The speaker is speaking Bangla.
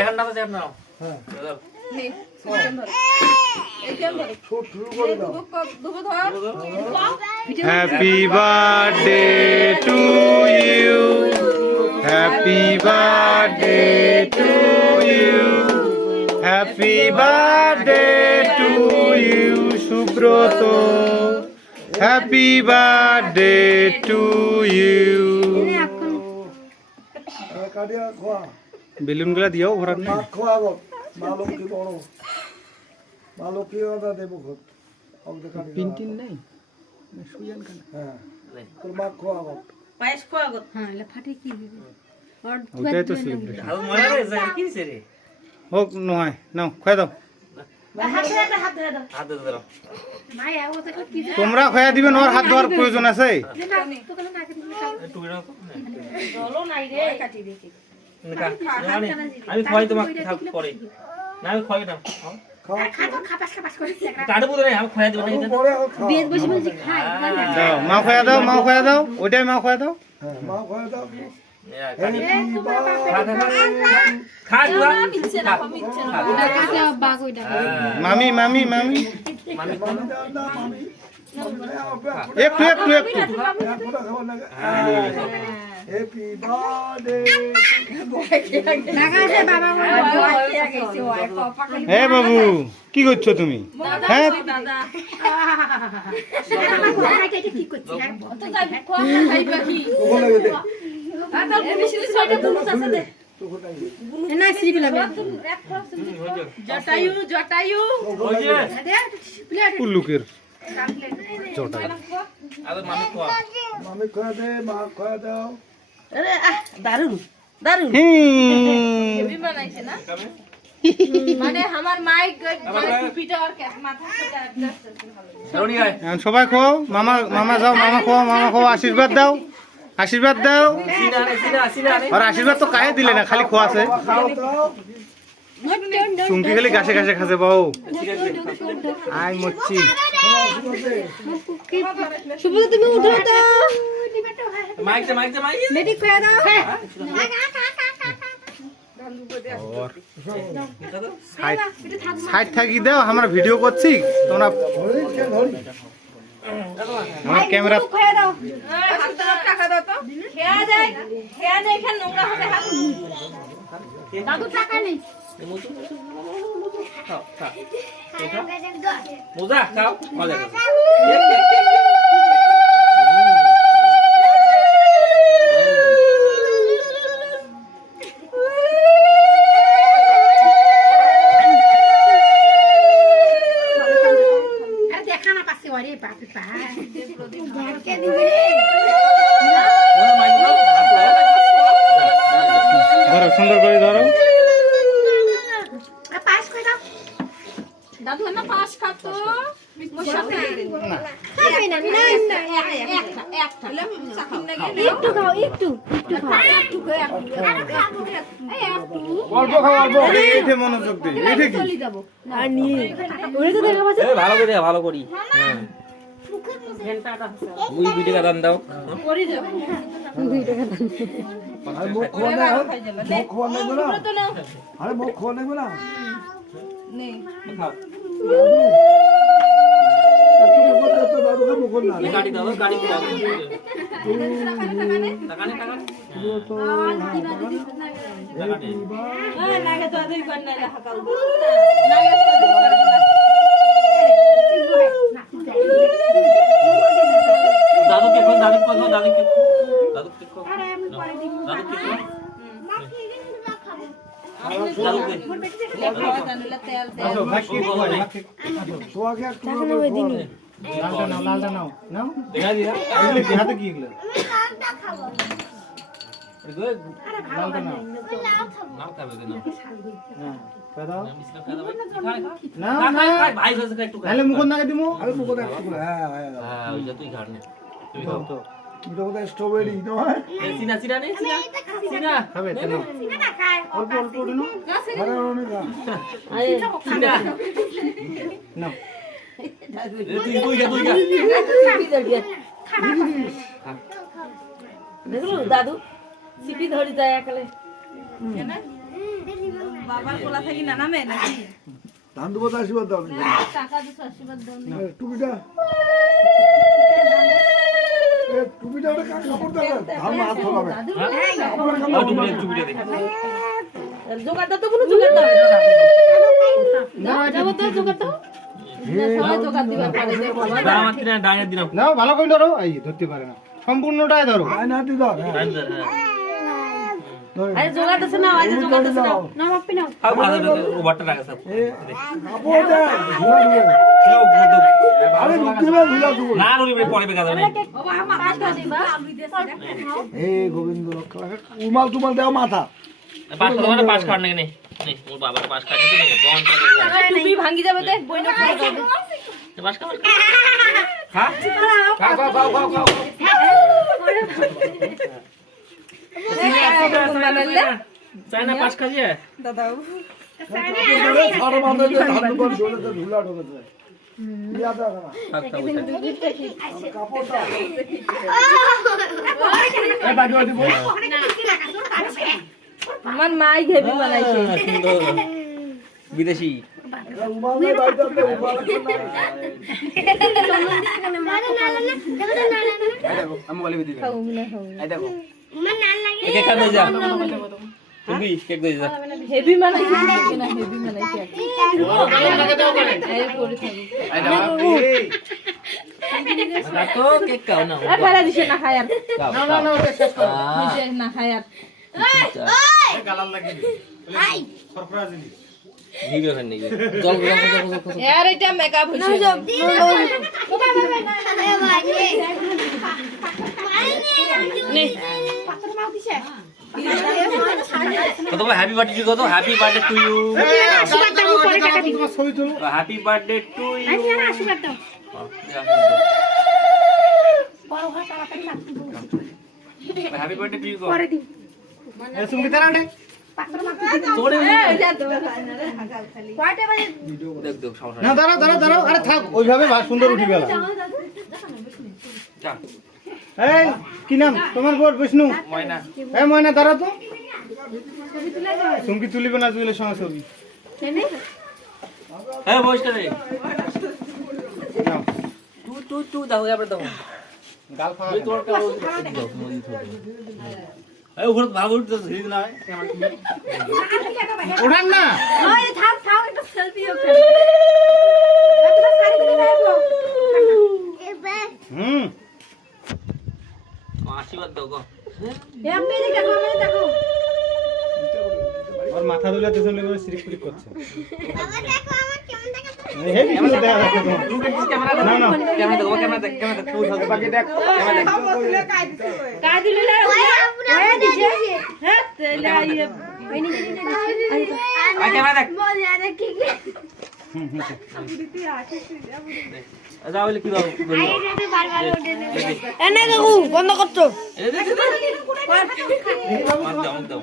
এখন না যাও না হ্যাঁ নে এইখান ধরে ছোট শুরু করে দাও দুবো ধর happy birthday to you happy birthday to you happy birthday to you Subrata happy birthday to you কাটিয়া খোয়া বেলুনগুলা দিও ভরার নেই মাছ খোয়াবো মালকি বড় মালকি ওটা দেবো ঘর পিনটিন নেই সুজান কেন হ্যাঁ তোর মাছ খোয়াবো পায়েস খোয়া গো হ্যাঁ লাফাটে কি দিবে আর ওটাই তো সেলিব্রেশন আর মনে রে যা কি রে হোক নয় নাও খাই দাও হাত ধরে দাও হাত ধরে দাও মায়া ও তো কি তোমরা খাইয়া দিবেন ওর হাত ধোয়ার প্রয়োজন আছে তো কোনো না দিবে টুকি নাও তো চলো নাই রে কাটি দে আমি খাওয়াই তোমাকে থাক পরে না আমি খাওয়াই না খাপাস খাপাস করে কাটে বুঝে রে আমি খাওয়াই দেব না এটা পরে খাও বেদ বসে বসে খাই দাও মা খাইয়া দাও মা খাইয়া দাও ওইটাই মা খাইয়া দাও হ্যাঁ মা খোয়া দাও খা খা মিলছে না মিলছে না কাটা বাগ ওইটা মামি মামি মামি মামি একটু একটু একটু হ্যাপি বার্থডে লাগাছে বাবা হে বাবু কি করছো তুমি হ্যাঁ দাদা ঠিক করছি তো যাই খোয়া খাইবা কি কোন লাগে দে আর তার পুলিশ ছয়টা বুনুস আছে দে না শ্রী বিলাবে জটায়ু জটায়ু ওই যে উল্লুকের চটাই আর মামি খোয়া মামি খোয়া দে মা খোয়া দাও আরে দারুন দারুন হেভি বানাইছে না মানে আমার মাইক টুপিটা আর মাথা থেকে অ্যাডজাস্ট ভালো রনি আয় এখন সবাই খাও মামা মামা যাও মামা খাও আশীর্বাদ দাও আশীর্বাদ দাও সিনা রে আর আশীর্বাদ তো কাহে দিলে না খালি খোয়া আছে খাও তো চুমকি খালি ঘাসে ঘাসে খাসে বাবু আই মচ্ছি সুব্রত তুমি উঠো তো মাইক বেটি খায় দাও সাইড থাকি দাও আমরা ভিডিও করছি তোমরা আমার ক্যামেরা খায় দাও হাতটা টাকা দাও তো খেয়া যায় খেয়া নেই এখানে নোংরা হবে হাত দাদু টাকা নেই মোজা খাও মজা আরে দেখা না পাশে ওরে বাপ পা কে দিবে ধরো সুন্দর করে ধরো পাস করে দাও দাদু না পাঁচ খাতো মুশাফে খাবে না না একটা সাকিন না গেলে একটু খাও একটু অল্প খাও অল্প এইতে মনোযোগ দিই এইটা কি চলে যাব আর নিয়ে ওরে তো দেখা পাচ্ছে ভালো করি হ্যাঁ মুই ভিডিও কাটান দাও করে যাবে আর মুখ খোয়া না মুখ খোয়া নেবে না তো নাও আরে মুখ খোয়া নেবে না নেই খাও তুমি বলতে তো দাদুকে মুখ না গাড়ি দাও গাড়ি খাও টাকানে তো লাগে তো দুই কোন না হাকাল লাগে তো দুই কোন দাদুকে কো দাদুকে কো আরে আমি পরে দিব তেল আসো ভাই কি বলে সোয়াকে একটু লালটা নাও নাও দেখা দিরা এগুলো কি হাতে কি এগুলো লালটা নাও নাম খাবে না হ্যাঁ দাও মিষ্টি খাওয়া ভাই না খাই না খাই ভাই কাছে একটু তাহলে মুখ নাকে দিমু আরে মুখ একটু হ্যাঁ হ্যাঁ হ্যাঁ ওই যে তুই ঘাড় নে তুই খাও তো এটা কোথায় স্ট্রবেরি নয় সিনা নে সিনা খাবে তো নাও অল্প অল্প দিনো আরে অনেক সিনা নাও তুই গা দেখলু দাদু সিপি ধরি যায় একালে বাবার কোলা থেকে না নামে নাকি ধান দেবো তো আশীর্বাদ দাও টাকা দিছো আশীর্বাদ দাও টুপিটা টুপিটা ওটা কাপড় দাও ধান হাত ধরাবে চুপিটা দেখি জোগাড় দাও তো কোনো জোগাড় দাও যাবো তো জোগাড় দাও সবাই জোগাড় দিবা পারে দেখো দাম আত্তি না ডাইনে দিলাম নাও ভালো করে ধরো এই ধরতে পারে না সম্পূর্ণটাই ধরো আয়না হাতি দাও ডাইনে ধর হ্যাঁ আরে জোগাড় দাও না আজ জোগাড় দাও না না মাপি নাও খাও ওভারটা রাখা সব কাপড় দে আরে দিবে ধুলা দেবো না রুই পরে বেকা দাও না বাবা আমার টাকা দিবা আমি দেশে হে গোবিন্দ রক্ষা উমাল তুমাল দাও মাথা পাঁচ খাওয়া না পাঁচ খাওয়ার নাকি নেই নেই মোর বাবার পাঁচ খাওয়া নেই কোন টুপি ভাঙি যাবে দেখ বই না করে যাবে পাঁচ খাওয়া হ্যাঁ খাও চাই না পাঁচ খাওয়া দাদা সারা মাথা দিয়ে ধান দেবো চলে তো ধুলা ঢোকেছে ইয়া দাও না কাপড় দাও এই বাড়ি বাড়ি বল আমার মাই ঘেবি বানাইছে বিদেশি উমাল নাই বাড়ি দাও উমাল কেক খা দই যা তুমি কেক দই যা হেভি বানাইছে না হেভি বানাইছে এই করে থাকি তো কেক খাও না আর ফেলা দিছে না খায় আর না না না দিছে না খায় আর গালাল লাগি সরপ্রাইজ জিনিস ভিডিও খান নাকি জল यार এটা মেকআপ হইছে নে কত হ্যাপি বার্থডে কত হ্যাপি বার্থডে টু ইউ তোমার ছবি তুলো হ্যাপি বার্থডে টু ইউ আশীর্বাদ দাও বড় হয় তাড়াতাড়ি লাগবে হ্যাপি বার্থডে টু ইউ পরে দিন এ সুমিতা রান্ডে পাত্র মাপি তোরে কয়টা বাজে দেখ দেখ সমস্যা না দাঁড়াও আরে থাক ওইভাবে সুন্দর উঠি গেল যা এই কি নাম তোমার বর বিষ্ণু ময়না এই ময়না দাঁড়াও তো তুমি তুলিবে না তুলে সঙ্গে ছবি হ্যাঁ বসটা রে নাও তু দাও এবার দাও গাল ফাড়া তুই তোর কাছে দাও মজি থো এই ওখানে ভাগ উঠতে ধীরে না ওঠান না ওই থাক থাক একটু সেলফি হোক একটা শাড়ি কিনে রাখো হুম আশীর্বাদ দাও গো এমনি দেখো আমি দেখো ওর মাথা দুলাতে চলে গেলে সিরিক সিরিক করছে হেভি সুন্দর দেখা যাচ্ছে তোমার না না ক্যামেরা দেখো ক্যামেরা দেখ তুই ধরে বাকি দেখ ক্যামেরা দেখ কাই দিলে না ওই দিছে হ্যাঁ তেলা ইয়ে ক্যামেরা দেখ যাও বলে কি বাবু এনে কাকু বন্ধ করছো এই দেখ দাও